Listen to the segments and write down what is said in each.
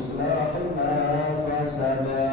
إصلاح ما فسدا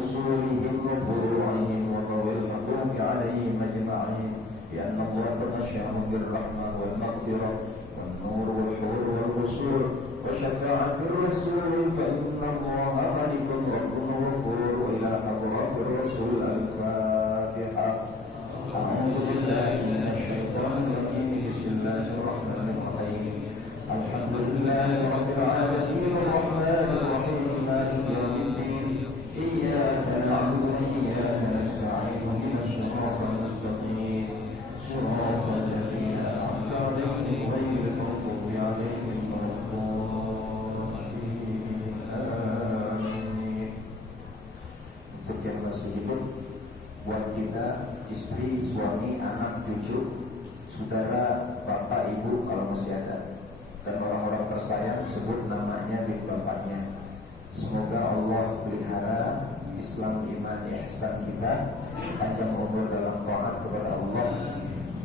وأصولهم وفروعهم وذوي الحقوق عليهم أجمعين بأن الله تغشاهم بالرحمة والمغفرة والنور والحور والرسول وشفاعة الرسول فإن الله ملك رب غفور إلى حضرة الرسول الفاتحة. أعوذ بالله من الشيطان الرجيم. بسم الله الرحمن الرحيم. الحمد لله رب العالمين الرحمن الرحيم مالك يوم الدين إياك نعبد وإياك نستعين اهدنا الصراط المستقيم صراط الذين أنعمت عليهم غير المغضوب عليهم ولا الضالين. آمين. Untuk yang masih hidup, buat kita, istri, suami, anak, cucu, saudara, bapak, ibu kalau masih ada, dan orang-orang tersayang sebut namanya di bapaknya. Semoga Allah pelihara Islam, iman, ihsan kita, panjang umur dalam taat kepada Allah.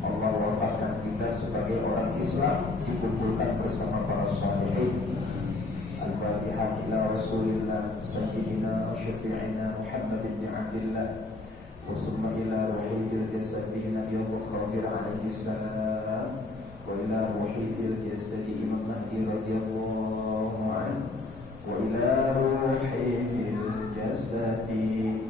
Allah wafatkan kita sebagai orang Islam, dikumpulkan bersama para salihin. Al-Fatihah ila Rasulillah Sayyidina wa Syafi'ina Muhammad bin Abdillah wa summa ila ruhi fil jasadi Nabi Al-Khadir alaihi salam wa ila ruhi fil jasadi Imam Mahdi radhiyallahu anhu wa ila ruhi fil jasadi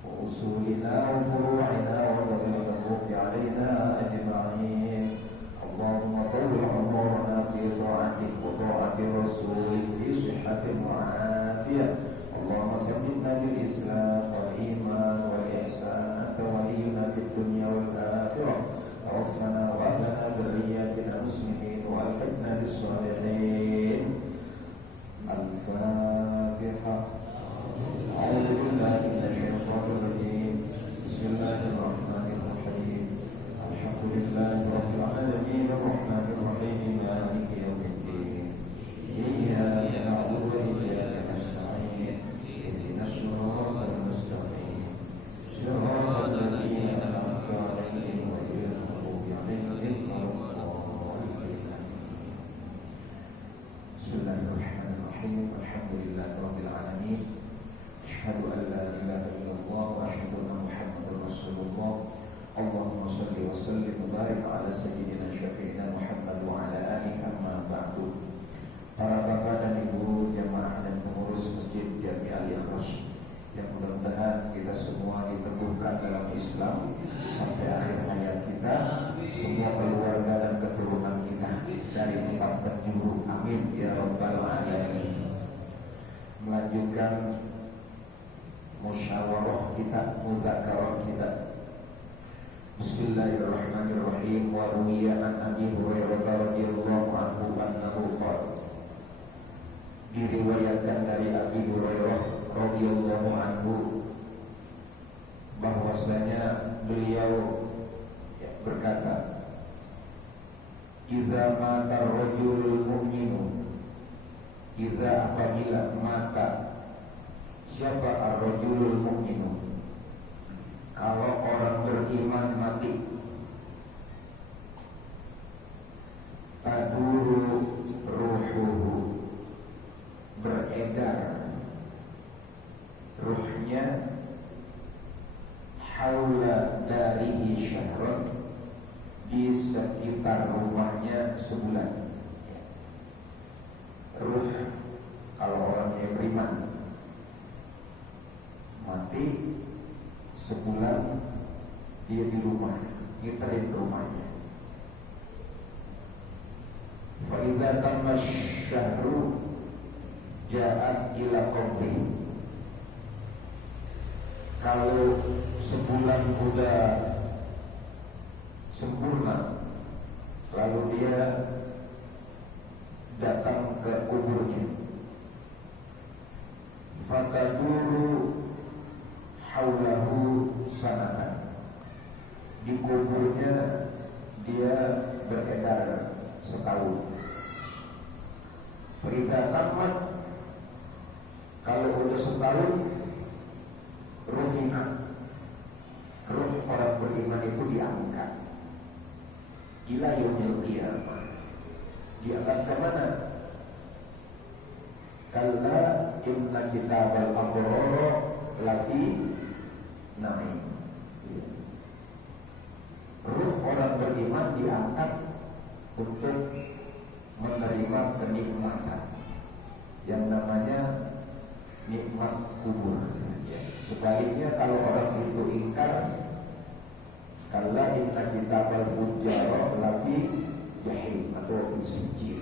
وأصولنا وفروعنا وذوي الحقوق علينا أجمعين. اللهم طول عمرنا في طاعتك وطاعة رسولك في صحة وعافية. اللهم سددنا بالإسلام والإيمان والإحسان. أنت ولينا في الدنيا والآخرة. توفنا وأهلنا ذرياتنا مسلمين وألحقنا بالصالحين. الفاتحة. أعوذ بالله من الشيطان الرجيم. بسم الله الرحمن الرحيم. الحمد لله رب العالمين الرحمن الرحيم مالك يوم الدين إياك نعبد وإياك نستعين اهدنا الصراط المستقيم صراط الذين أنعمت عليهم غير المغضوب عليهم ولا الضالين. بسم الله الرحمن الرحيم. الحمد لله رب العالمين. أشهد أن لا إله إلا الله وأشهد أن محمدا رسول الله. اللهم صل وسلم وبارك على سيدنا شفيعنا Muhammad wa ala alihi amma ba'du. Para bapak dan ibu jamaah dan pengurus Masjid Jami Al-Ikhlas, yang mudah-mudahan kita semua diteguhkan dalam Islam sampai akhir hayat kita, semua keluarga dan keturunan kita dari tempat penjuru. Amin ya rabbal alamin. Melanjutkan musyawarah kita, mudzakarah kita. Bismillahirrahmanirrahim. Wa ruwiya an Abi Hurairah radhiyallahu anhu annahu qala. Diriwayatkan dari Abi Hurairah radhiyallahu anhu bahwasanya beliau berkata, "Idza mata rajulul mu'minu." Idza apabila mata siapa ar-rajulul mu'minu, kalau orang beriman mati, taduru ruhuhu, beredar ruhnya haula darihi syahrun, di sekitar rumahnya sebulan. Ruh kalau orang yang beriman mati sebulan, dia di rumah, ngiterin rumahnya. Fa idza tamma syahru ja'at ila qabri. Kalau sebulan udah sempurna, lalu dia datang ke kuburnya. Fataduru haulahu sanatan. Di kuburnya dia beredar setahun. Fa'idza tamat, kalau udah setahun, rufina, ruh orang beriman itu diangkat ila yaumil qiyamah. Diangkat ke mana? Kalla inna kitabal abrar lafi na'im. Ruh orang beriman diangkat untuk menerima kenikmatan yang namanya nikmat kubur. Sebaliknya kalau orang itu ingkar, kalla inna kitabal fujjar lafi jahim atau fi sijjin.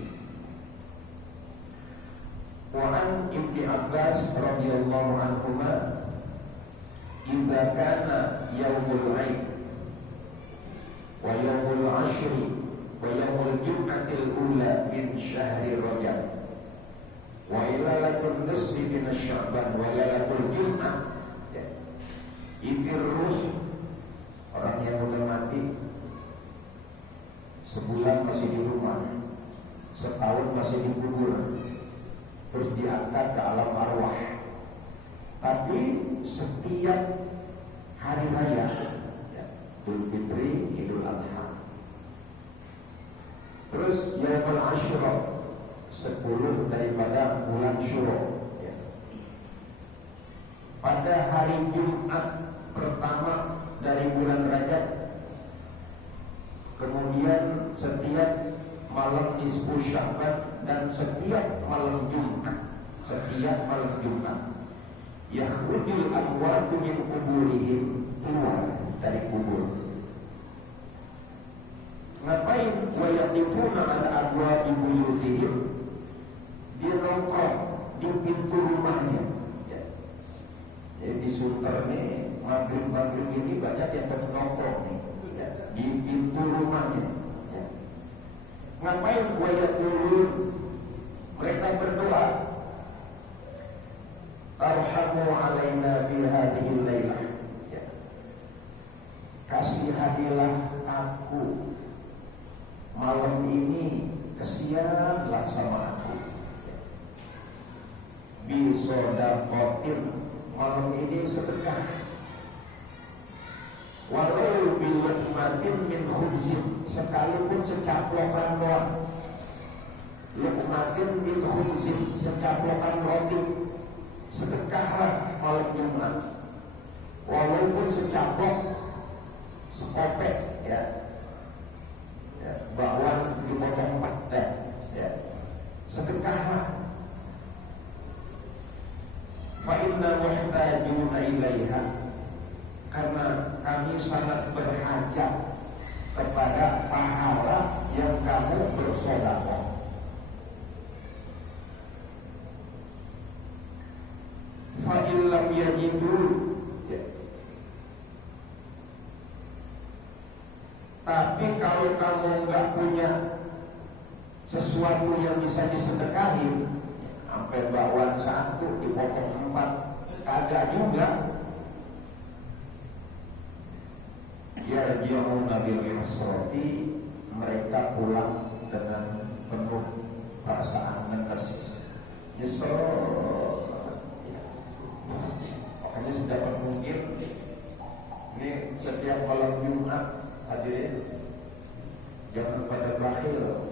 Wa an Ibnu Abbas radhiyallahu anhuma, idza kana yaumul 'aid wa yaumul 'ashri wa yaumul jum'atil ula min syahri Rajab wa ilalatul nisfi min Sya'ban wa ilalatul jum'ah. Itir ruh orang yang udah mati sebulan masih di rumah, setahun masih di kubur, terus diangkat ke alam arwah. Tapi setiap hari raya, Idul Fitri, Idul Adha, terus Yaumul Asyura, 10 daripada bulan Syuro, pada hari Jumat pertama dari bulan Rajab, kemudian setiap malam nisfu Sya'ban dan setiap malam Jumat, yakhrujul amwatu min kuburihim, keluar dari kubur. Ngapain? Wa yaqifuna ala abwabi buyutihim, dia nongkrong di pintu rumahnya. Jadi di Sunter nih, maghrib ini banyak yang nongkrong nih di pintu rumahnya. Ngapain? Wa yaqulun, mereka berdoa, arhamu alaina fi hadhihi lailah, kasihanilah aku malam ini, kesianlah sama aku. Bisodaqatin, malam ini sedekah, walau biluqmatin min khubzin, sekalipun secaplokan doang. Luqmatin min khubzin, secaplokan roti, sedekahlah malam Jumat, walaupun secaplok, sekopek, bakwan dipotong 4, sedekahlah. Fa inna muhtajuna ilaiha, karena kami sangat berhajat kepada pahala yang kamu bersedekah. Fa illam yajidu, tapi kalau kamu enggak punya sesuatu yang bisa disedekahin, sampai bakwan 1 dipotong 4, kagak juga, yarji'una bil hasrati, mereka pulang dengan penuh perasaan ngenes, nyesel. Makanya sedapat mungkin ini setiap malam Jumat, hadirin, jangan pada bakhil.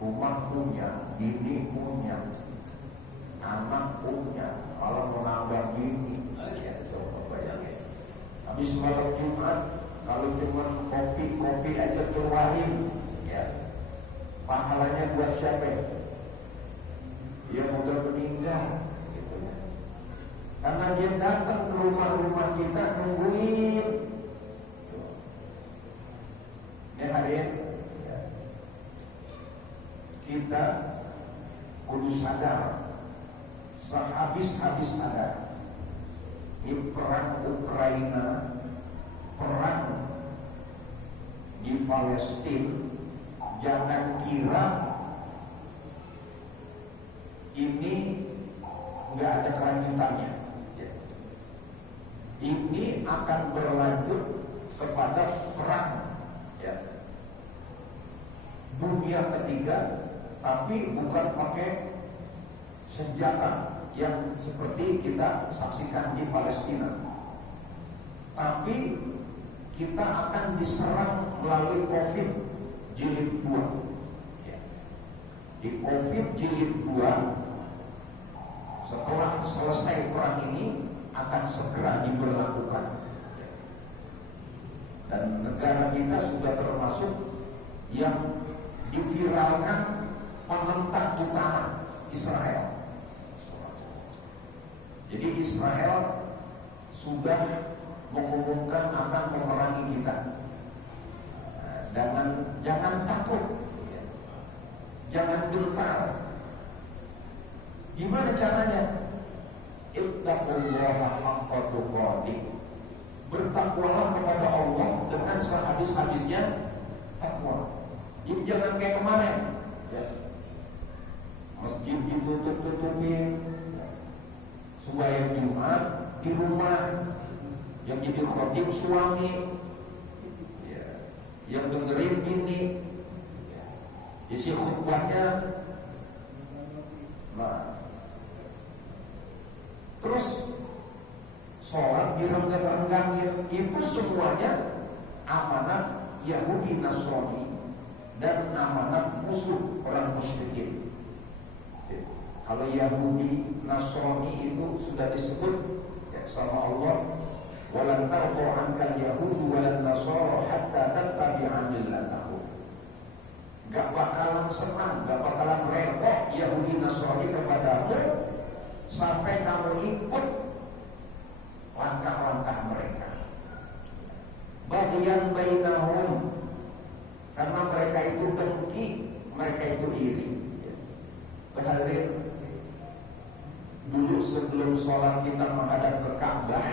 Rumah punya, bini punya, anak punya, malah menambah gini. Ya, coba bayangin. Habis malam Jumat, kalau cuma kopi aja keluarin, ya, pahalanya buat siapa? Yang udah meninggal, gitu ya. Karena dia datang ke rumah-rumah kita nungguin. Ya, hadirin, ya. Kita kudu sadar, sehabis-habis sadar, ini perang Ukraina, perang di Palestina, jangan kira ini nggak ada kelanjutannya. Ini akan berlanjut kepada perang, ya, dunia ketiga, tapi bukan pakai senjata yang seperti kita saksikan di Palestina, tapi kita akan diserang melalui COVID jilid 2. Ya. Di COVID jilid 2, setelah selesai perang ini akan segera diberlakukan. Dan negara kita sudah termasuk yang diviralkan penentang utama Israel. Jadi Israel sudah mengumumkan akan memerangi kita. Jangan takut, jangan gentar. Gimana caranya? Ittaqullaha haqqa tuqatih. Bertakwalah kepada Allah dengan sehabis-habisnya takwa. Jadi jangan kayak kemarin, ya. Masjid ditutup-tutupin, supaya Jumat di rumah, yang jadi khotib suami, ya, yang dengerin bini, ya, isi khutbahnya, nah, terus sholat direnggang-renggangin. Itu semuanya amanat Yahudi Nasrani dan amanat musuh orang musyrikin. Kalau Yahudi Nasrani itu sudah disebut, ya, sama Allah, walan tardu ankal yahudu walan nasara hatta tattabi'a millatahum. Gak bakalan senang, gak bakalan redha Yahudi Nasrani kepadamu sampai kamu ikut langkah-langkah mereka. Bagian bainahum, karena mereka itu dengki, mereka itu iri. Hadirin, dulu sebelum sholat kita menghadap ke Ka'bah,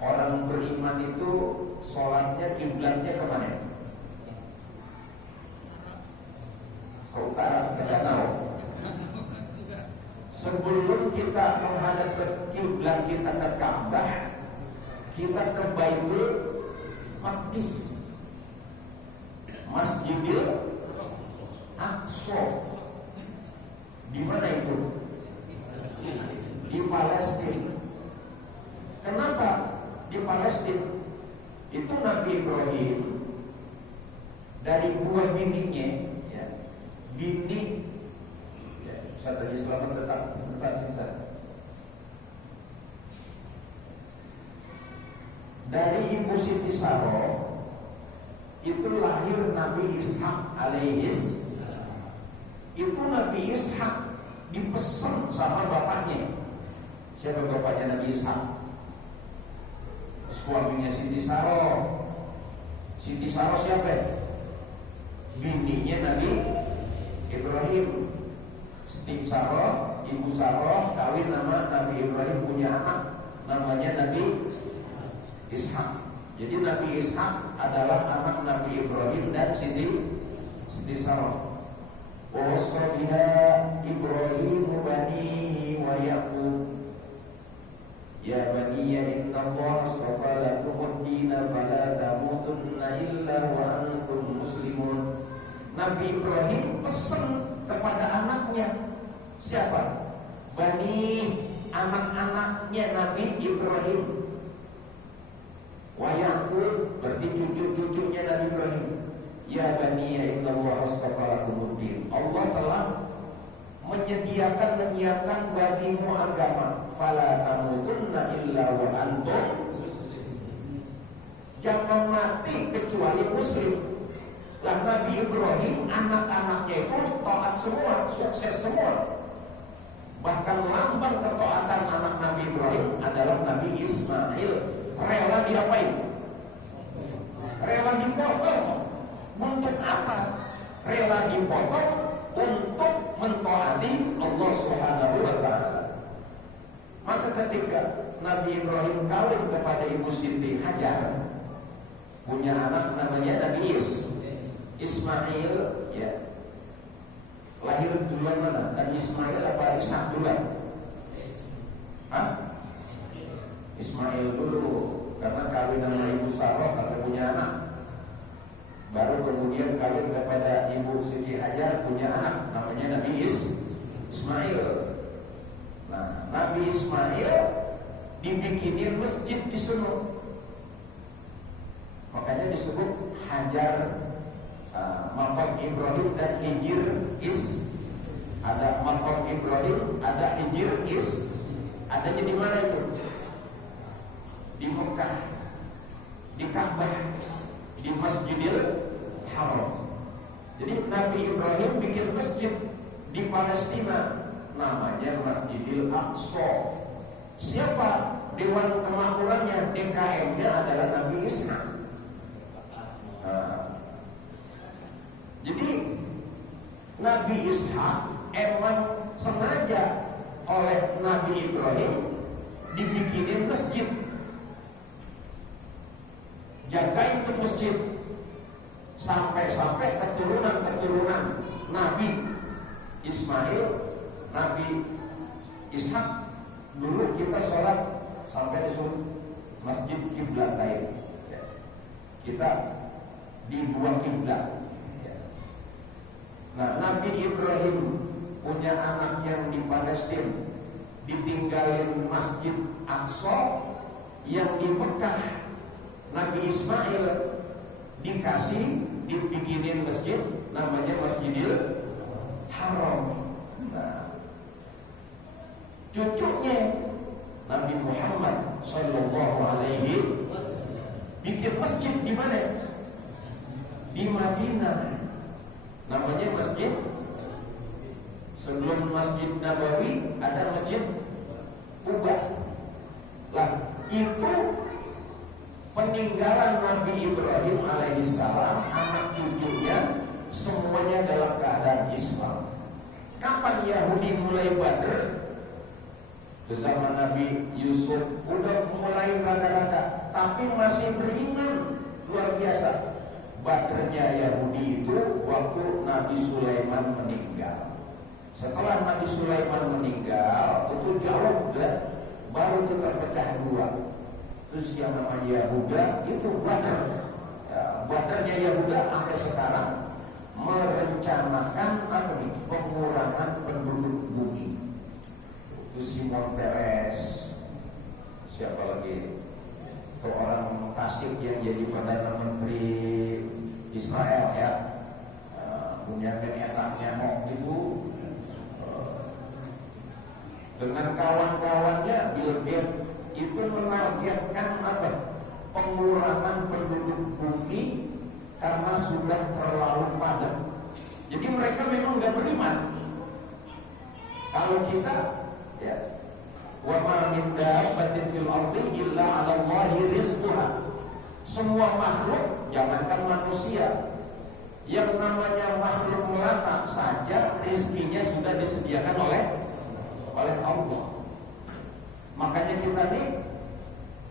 orang beriman itu sholatnya kiblatnya kemana? Ke utara, ke danau. Sebelum kita menghadap ke kiblat kita ke Ka'bah, kita ke Baitul Maqdis, Masjidil Aqsa. Di mana itu? Di Palestina. Kenapa di Palestina? Itu Nabi Ibrahim dari dua bininya, ya, bini, ya, saya tadi selamat tetap singkat. Dari ibu Siti Sarah itu lahir Nabi Ishak alaihis. Itu Nabi Ishak dipesan sama bapaknya. Siapa bapaknya Nabi Ishak? Suaminya Siti Sarah. Siti Sarah siapa? Bininya Nabi Ibrahim. Siti Sarah, ibu Sarah kawin nama Nabi Ibrahim, punya anak namanya Nabi Ishak. Jadi Nabi Ishak adalah anak Nabi Ibrahim dan Siti Sarah. Wawassa biha Ibrahim banihi wa Yaqub. Ya baniya inna Allah astafa lakumud dina fala tamutunna illa wa antum muslimun. Nabi Ibrahim pesan kepada anaknya. Siapa? Bani, anak-anaknya Nabi Ibrahim. Wa Yaqub berarti cucu-cucunya Nabi Ibrahim. Ya baniya inna Allah astafa lakumud din. Allah telah menyiapkan bagimu agama. Fala tamutunna illa wa antum. Jangan mati kecuali muslim. Lah Nabi Ibrahim anak-anaknya itu taat semua, sukses semua. Bahkan lambang ketaatan anak Nabi Ibrahim adalah Nabi Ismail. Rela diapain? Rela dipotong. Untuk apa? Rela dipotong untuk mentaati Allah Subhanahu wa taala. Maka ketika Nabi Ibrahim kawin kepada Ibu Siti Hajar, punya anak namanya Nabi Ismail, ya. Lahir duluan mana? Nabi Ismail apa Ishak duluan? Hah? Ismail dulu, karena kawin sama Ibu Sarah karena punya anak. Baru kemudian kawin kepada Ibu Siti Hajar, punya anak namanya Nabi Ismail. Nah, Nabi Ismail dibikinin masjid di sana. Makanya disebut Hajar, Maqam Ibrahim dan Hijr ada Maqam Ibrahim, ada Hijr adanya di mana itu? Di Mekah, di Ka'bah, di Masjidil Haram. Jadi Nabi Ibrahim bikin masjid di Palestina, namanya Masjidil Aqsa. Siapa Dewan Kemakmurannya, DKM-nya adalah Nabi Ishak. Jadi Nabi Ishak emang sengaja oleh Nabi Ibrahim dibikinin masjid. Jaga itu masjid sampai keturunan Nabi Ismail, Nabi Ishak. Dulu kita sholat sampai disuruh masjid Qiblatain. Kita di dua kiblat. Nah, Nabi Ibrahim punya anak yang di Palestina, ditinggalin Masjid Aqsa yang di Mekah. Nabi Ismail dibikinin masjid namanya Masjidil Haram. Nah, cucunya Nabi Muhammad Sallallahu Alaihi Wasallam bikin masjid di mana? Di Madinah. Namanya Masjid. Sebelum Masjid Nabawi ada Masjid Quba. Lah, itu peninggalan Nabi Ibrahim alaihissalam, anak cucunya semuanya dalam keadaan Islam. Kapan Yahudi mulai Badr? Bersama Nabi Yusuf udah mulai rada-rada, tapi masih beriman luar biasa. Badrnya Yahudi itu waktu Nabi Sulaiman meninggal. Setelah Nabi Sulaiman meninggal, itu jauh baru itu terpecah dua. Terus yang namanya Yahuda itu Badr. Ya, Badrnya Yahuda sampai sekarang merencanakan pengurangan penduduk bumi. Itu Simon Peres, siapa lagi? Itu orang Kasih yang jadi Perdana Menteri Israel, ya, punya Netanyahu itu, dengan kawan-kawannya Bill Gates itu menargetkan apa? Pengurangan penduduk bumi karena sudah terlalu padat. Jadi mereka memang nggak beriman. Kalau kita, ya, wa ma min dabbatin fil ardi illa 'ala Allahi rizquha. Semua makhluk, jangankan manusia, yang namanya makhluk melata saja rezekinya sudah disediakan oleh Allah. Makanya kita nih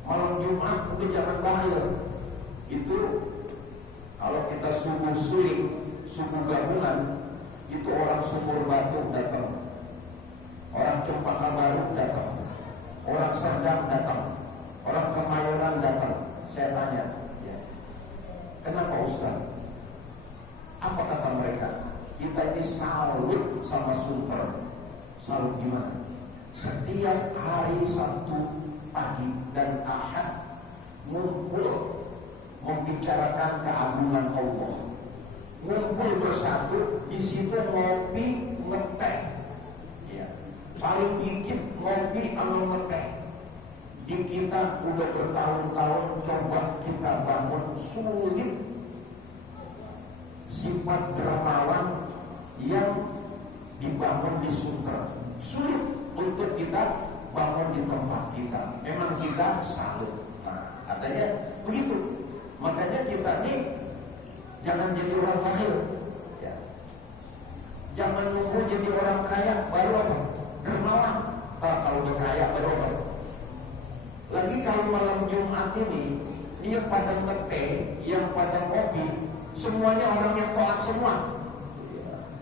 malam Jumat udah jangan bakhil. Itu kalau kita subuh suling, subuh gabungan, itu orang Sumur Batu datang, orang Cempaka Baru datang, orang Serdang datang, orang Kemayoran datang. Saya tanya, ya, kenapa Ustaz? Apa kata mereka? Kita ini salut sama Sumber. Salut gimana? Setiap hari Sabtu pagi dan Ahad ngumpul membicarakan keagungan Allah. Ngumpul bersatu di situ ngopi, ngeteh, ngopi sama ngeteh. Di kita udah bertahun-tahun coba kita bangun, sulit. Sifat dermawan yang dibangun di sutra sulit untuk kita bangun di tempat kita. Memang kita salut. Nah, katanya begitu. Makanya kita nih jangan jadi orang kaya, ya. Jangan nunggu jadi orang kaya baru apa? Dermawan. Kalau udah kaya baru apa? Lagi kalau malam Jumat ini yang pada ngeteh, yang pada kopi, semuanya orang yang taat semua.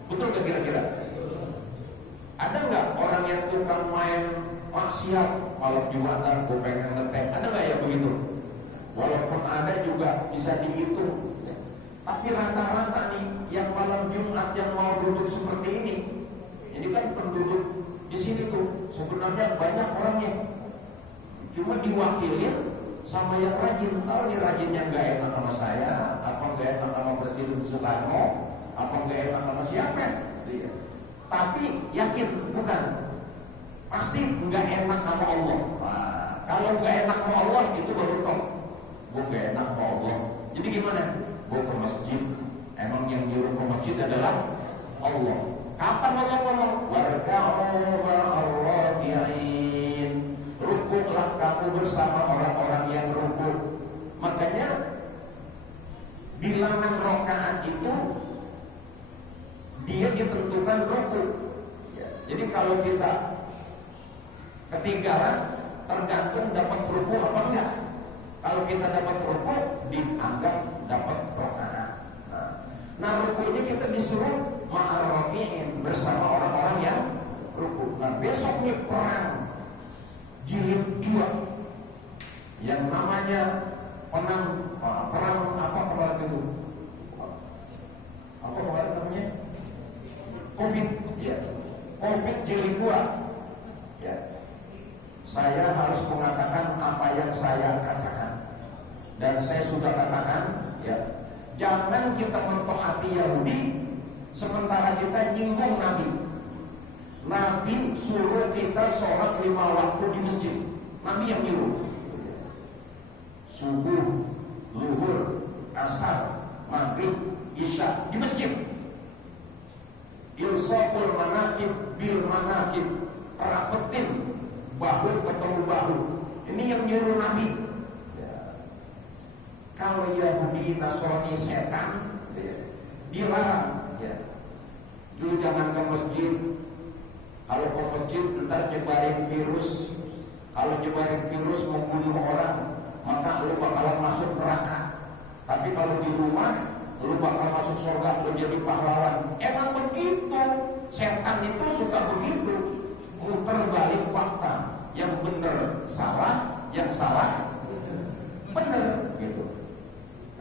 Betul gak kira-kira? Ada nggak orang yang tukang main maksiat malam Jumatan, gue pengen ngeteh? Ada nggak ya begitu? Walaupun ada juga bisa dihitung. Tapi rata-rata nih yang malam Jumat yang mau duduk seperti ini kan penduduk di sini tuh sebenarnya banyak orangnya. Cuma diwakilin sama yang rajin. Tahu nih rajinnya nggak enak sama saya, apa nggak enak sama Presiden Soekarno, apa nggak enak sama siapa? Iya. Tapi yakin bukan, pasti nggak enak sama Allah. Nah, kalau nggak enak sama Allah itu baru top. Gue nggak enak sama Allah. Jadi gimana? Gue ke masjid. Emang yang nyuruh ke masjid adalah Allah. Kapan Allah ngomong? Warka'u ma'arrafi'in. Rukuklah kamu bersama orang-orang yang rukuk. Makanya bilangan rakaat itu dia ditentukan rukuk. Jadi kalau kita ketinggalan tergantung dapat rukuk apa enggak. Kalau kita dapat rukuk dianggap dapat rakaat. Nah rukuknya kita disuruh ma'arrafi'in, bersama orang-orang yang rukuk. Nah besok nih perang jilid 2 yang namanya perang apa kemarin itu? Apa kemarin namanya? Covid, ya. Covid jilid 2. Ya. Saya harus mengatakan apa yang saya katakan. Dan saya sudah katakan, ya. Jangan kita mentaati Yahudi sementara kita nyinggung Nabi. Nabi suruh kita sholat 5 waktu di masjid. Nabi yang nyuruh. Subuh, zuhur, asar, maghrib, isya di masjid. Ilsaqul manakib bil manakib, rapetin bahu ketemu bahu. Ini yang nyuruh Nabi. Kalau Yahudi, Nasrani, setan, dilarang. Dulu jangan ke masjid. Kalau ke masjid ntar nyebarin virus. Kalau nyebarin virus membunuh orang, maka lu bakalan masuk neraka. Tapi kalau di rumah, lu bakal masuk surga, lu jadi pahlawan. Emang begitu. Setan itu suka begitu, muter balik fakta. Yang benar salah, yang salah benar gitu.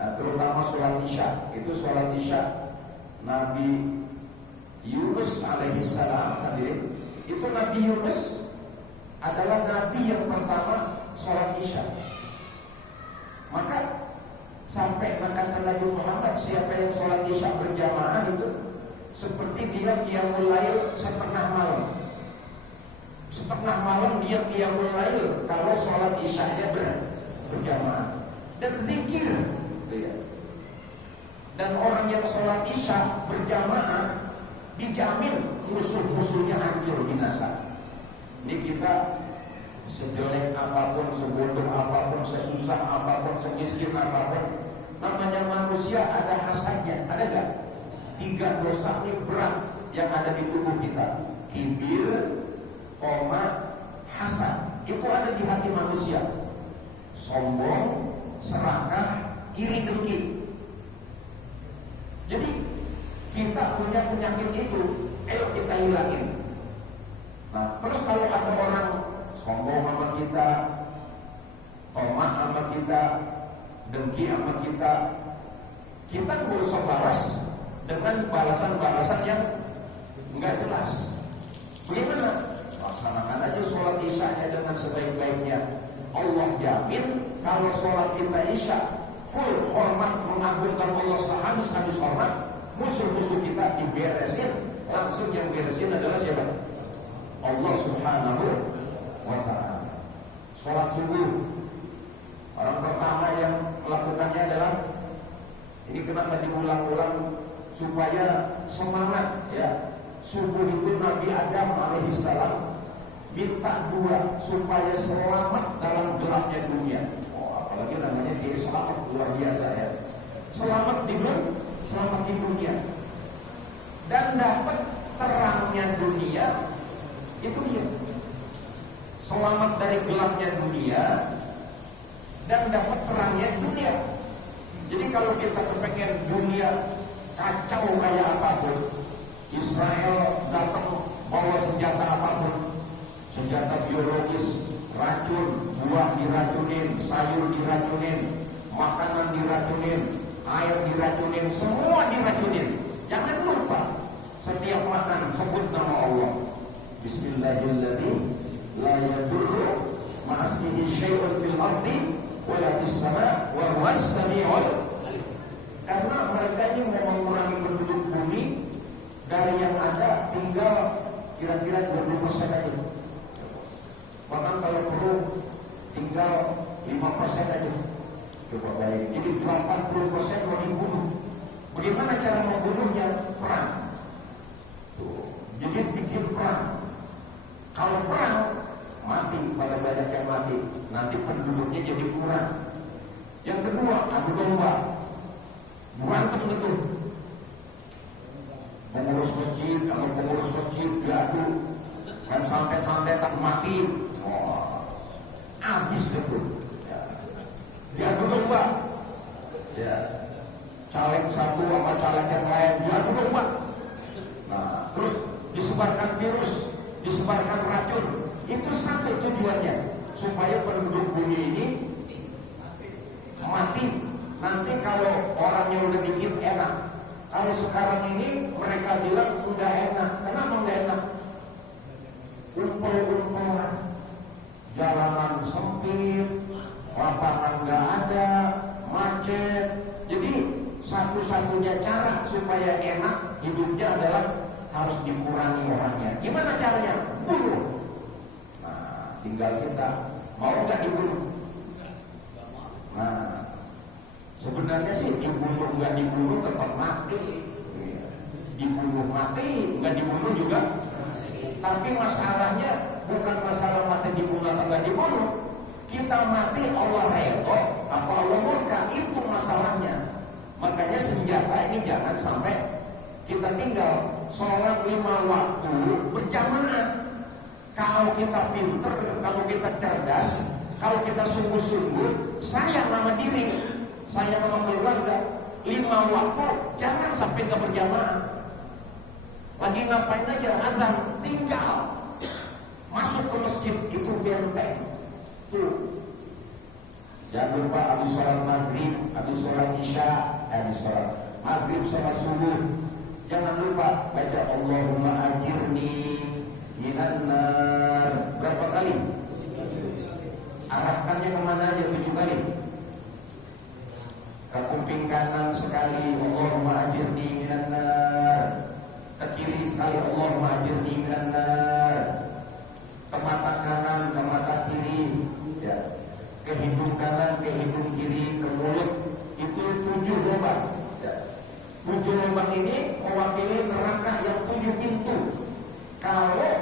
Nah, terutama sholat isya. Itu sholat isya Nabi Yunus alaihissalam. Itu Nabi Yunus adalah Nabi yang pertama sholat isya. Maka sampai kata Nabi Muhammad, siapa yang sholat isya berjamaah itu seperti dia qiyamul lail setengah malam. Setengah malam dia qiyamul lail kalau sholat isyanya berjamaah. Dan zikir. Dan orang yang sholat isya berjamaah dijamin musuh-musuhnya hancur binasa. Ini kita sejelek apapun, sebodoh apapun, sesusah apapun, semiskin apapun, namanya manusia ada hasadnya. Ada gak? 3 dosa ini berat yang ada di tubuh kita. Kibir, hasad. Itu ada di hati manusia. Sombong, serakah, iri dengki. Jadi kita punya penyakit itu, ayo kita hilangin. Nah, terus kalau ada orang sombong sama kita, tomat sama kita, dengki sama kita nggak usah balas dengan balasan-balasan yang nggak jelas. Bagaimana? Laksanakan aja sholat isyanya dengan sebaik-baiknya. Allah jamin kalau sholat kita isya full hormat, mengagungkan Allah sehabis-habis hormat, musuh-musuh kita diberesin. Langsung yang beresin adalah siapa? Allah subhanahu wa ta'ala. Sholat subuh, orang pertama yang melakukannya adalah ini kenapa diulang-ulang supaya semangat ya. Subuh itu Nabi Adam alaihissalam minta dua supaya selamat dalam gelapnya dunia. Oh, apalagi namanya dia selamat luar biasa ya. Selamat di dunia dan dapat terangnya dunia, itu dia. Selamat dari gelapnya dunia dan dapat terangnya dunia. Jadi kalau kita kepengen dunia kacau kayak apapun, Israel datang bawa senjata apapun, senjata biologis, racun, buah diracunin, sayur diracunin, makanan diracunin, air diracunin, semua diracunin. Jangan lupa setiap makan sebut nama Allah. Bismillahirrahmanirrahim. La yadurru ma'asmihi syai'un fil ardi wala fis sama' wa huwas sami'ul alim. Karena mereka ini mau mengurangi penduduk bumi dari yang ada tinggal kira-kira 20% aja. Bahkan kalau perlu tinggal 5% aja. Coba baik. Jadi 80% mau dibunuh. Bagaimana cara membunuhnya? Perang. Jadi bikin perang. Kalau perang mati, pada banyak yang mati. Nanti penduduknya jadi kurang. Yang kedua, adu domba. Berantem betul. Pengurus masjid, kalau pengurus masjid diadu, kan santet-santetan mati. Wah, habis betul. Diadu domba. Ya. Caleg satu sama caleg yang lain diadu domba. Nah, terus disebarkan virus, disebarkan racun. Itu satu tujuannya, supaya penduduk bumi ini mati. Nanti kalau orangnya udah bikin enak. Kalau sekarang ini mereka bilang udah enak. Kenapa udah enak? Kumpul-kumpulan, jalanan sempit, lapangan nggak ada, macet. Jadi satu-satunya cara supaya enak hidupnya adalah harus dikurangi orangnya. Gimana caranya? Bunuh. Nah, tinggal kita mau nggak dibunuh. Nah, sebenarnya sih dibunuh nggak dibunuh tetap mati. Dibunuh mati, nggak dibunuh juga. Tapi masalahnya bukan masalah mati dibunuh atau nggak dibunuh. Kita mati Allah redho apa Allah murka, itu masalahnya. Makanya senjata ini jangan sampai kita tinggal. Sholat 5 waktu berjamaah. Kalau kita pinter, kalau kita cerdas, kalau kita sungguh-sungguh, sayang sama diri, sayang sama keluarga, 5 waktu jangan sampai nggak berjamaah. Lagi ngapain aja, azan tinggal masuk ke masjid itu benteng. Tuh. Jangan lupa habis sholat maghrib, habis sholat isya, habis sholat maghrib, sholat subuh. Jangan lupa baca Allahumma ajirni minan nar. Berapa kali? Arahkannya kemana aja? 7 kali. Ke kuping kanan sekali, Allahumma ajirni minan nar. Ke kiri sekali, Allahumma ajirni minan nar. Ke mata kanan, ke mata kiri, ya. Ke hidung kanan, ke hidung kiri, ke mulut. Itu 7 lubang. Ya. 7 lubang ini mewakili neraka yang 7 pintu. Kalau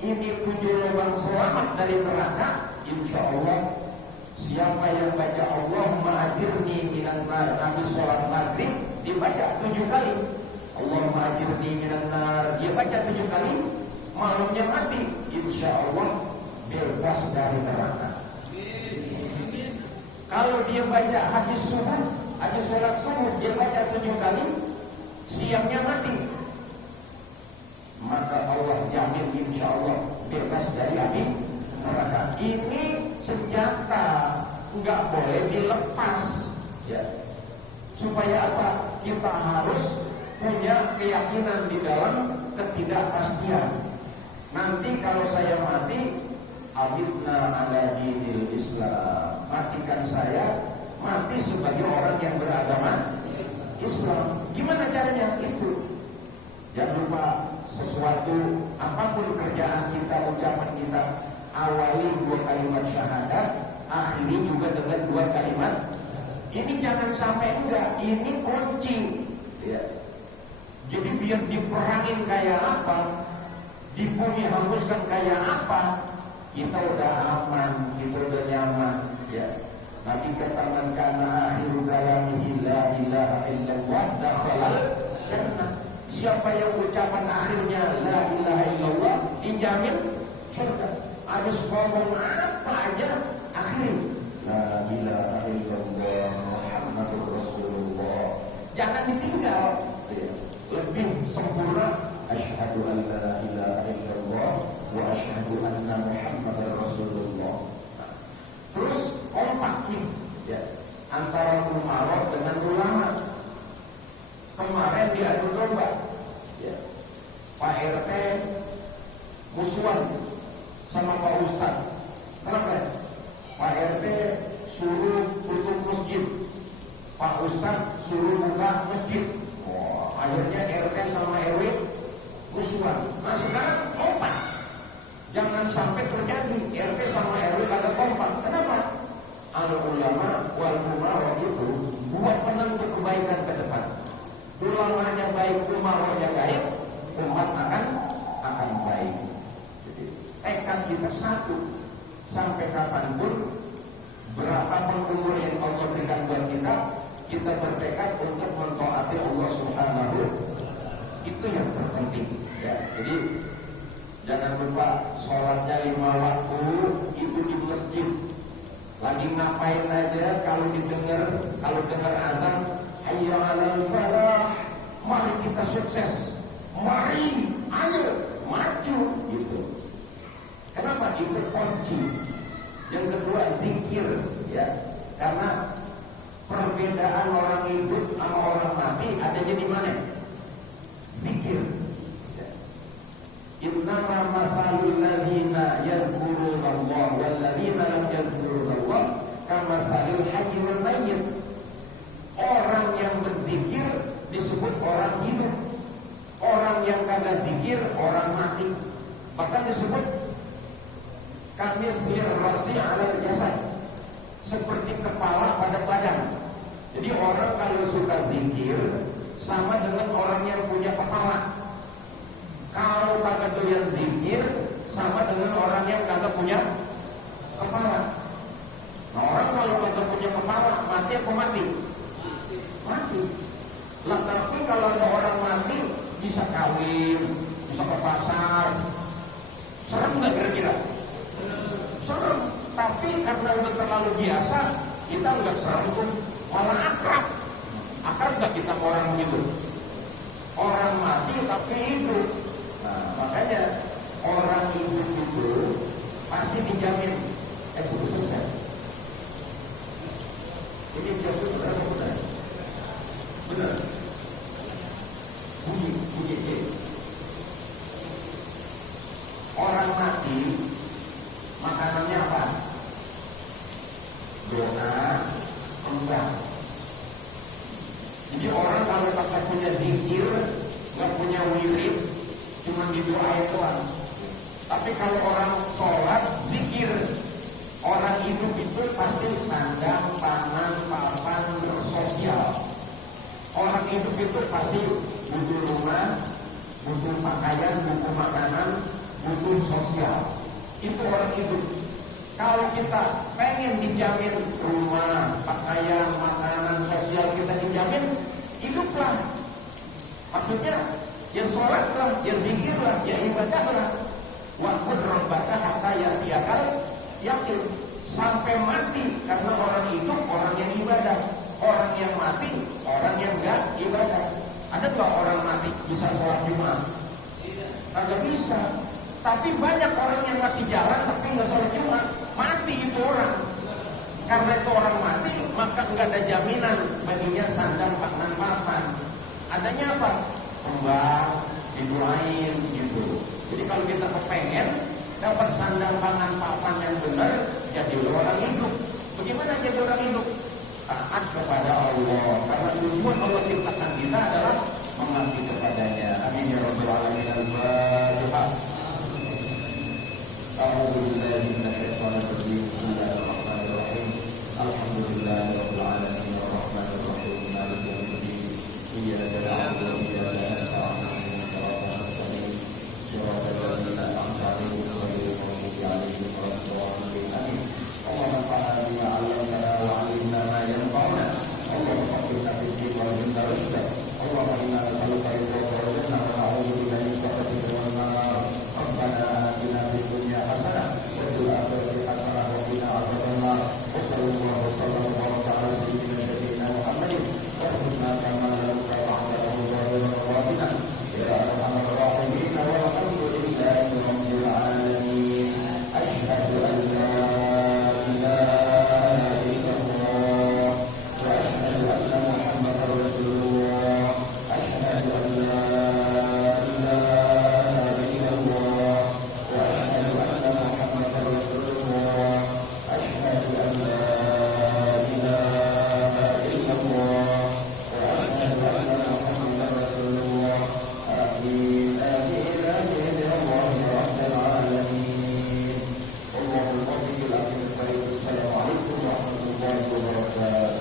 ini 7 lubang selamat dari neraka, insya Allah siapa yang baca Allahumma ajirni minan nar habis sholat maghrib dibaca 7 kali. Allahumma ajirni minan nar, dia baca 7 kali, malamnya mati, insya Allah bebas dari neraka. Kalau dia baca habis subuh, habis sholat subuh, dia baca 7 kali, siangnya mati, maka Allah jamin insya Allah bebas dari api neraka. Ini senjata, nggak boleh dilepas, ya. Supaya apa? Kita harus punya keyakinan di dalam ketidakpastian. Nanti kalau saya mati, abidna ala dinil Islam, matikan saya mati sebagai orang yang beragama Islam. Gimana caranya? Itu jangan lupa, sesuatu apapun kerjaan kita, ucapan kita, awali 2 kalimat syahadat, akhiri juga dengan 2 kalimat. Ini jangan sampai enggak, ini kunci ya. Jadi biar diperangin kayak apa, di bumi hanguskan kayak apa, kita udah aman, kita udah nyaman ya. Nabi katakan kana akhiru kalamihi la ilaha illallah dakhalal jannah. Siapa yang ucapan akhirnya la ilaha illallah dijamin surga. Harus ngomong apa aja akhir la ilaha illallah Muhammadur Rasulullah. Jangan ditinggal. Lebih sempurna asyhadu an la ilaha illallah wa asyhadu anna Muhammadar Rasulullah. Terus kompak nih ya, antara umarok dengan ulama. Kemarin diadu domba ya, Pak RT musuhan sama Pak Ustadz. Kenapa ya? Pak RT suruh tutup masjid, Pak Ustadz suruh buka masjid. Akhirnya RT sama RW musuhan. Nah sekarang kompak. Jangan sampai terjadi RT sama RW kagak kompak. Kenapa? Al ulama wal umarah itu buat penentu kebaikan ke depan. Ulamanya baik, umarahnya baik, umat akan baik. Jadi tekad kita satu. Sampai kapanpun, berapapun umur yang Allah berikan buat kita bertekad untuk mentaati Allah Subhanahu. Itu yang terpenting ya. Jadi jangan lupa sholatnya 5 waktu itu di masjid. Lagi ngapain aja kalau dengar azan hayya 'alal falah, mari kita sukses. Mari, ayo maju gitu. Kenapa? Itu kunci. Yang kedua zikir ya. Karena perbedaan orang hidup sama orang mati adanya di mana? Zikir. Innama masalul ladzina yadhkuruna Allah wal ladzina lam yadhkuruna Allah kamasalil hayy wal mayyit. Orang yang berzikir disebut orang hidup. Orang yang kagak zikir orang mati. Bahkan disebut kamislir rasi 'alal jasad, seperti kepala pada badan. Jadi orang kalau suka zikir sama dengan orang yang punya kepala. Kalau kagak doyan zikir sama dengan orang yang kagak punya kepala. Nah, orang kalau kagak punya kepala mati apa mati? Mati. Lah tapi kalau ada orang mati bisa kawin, bisa ke pasar. Serem nggak kira-kira? Serem. Tapi karena udah terlalu biasa, kita nggak serem pun, malah akrab. Akrab nggak kita orang hidup? Orang mati tapi hidup. Nah, makanya orang hidup itu pasti dijamin. Betul. Ini jatuh benar. Benar. Bunyi. Orang mati makanannya apa? Doa, kembang. Jadi orang kalau tak punya zikir, nggak punya wirid, cuma didoain doang. Tapi kalau orang sholat, zikir, orang hidup itu pasti sandang, pangan, papan, sosial. Orang hidup itu pasti butuh rumah, butuh pakaian, butuh makanan, butuh sosial. Itu orang hidup. Kalau kita pengen dijamin rumah, pakaian, makanan, sosial kita dijamin, hiduplah. Maksudnya, ya sholatlah, ya zikirlah, ya ibadahlah. Wa'bud rabbaka hatta ya'tiyakal yaqin. Sampai mati, karena orang hidup, orang yang ibadah. Orang yang mati, orang yang enggak ibadah. Ada nggak orang mati bisa sholat Jumat? Kagak bisa. Tapi banyak orang yang masih jalan tapi nggak sholat Jumat, mati itu orang. Karena itu orang mati, maka nggak ada jaminan baginya sandang pangan papan. Adanya apa? Kembang, didoain gitu. Jadi kalau kita kepengen dapat sandang pangan papan yang benar, jadi orang hidup. Bagaimana jadi orang hidup? Taat kepada Allah. Karena tujuan Allah ciptakan kita adalah mengabdi kepadanya. Amin ya rabbal alamin. Al-Fatihah. kepada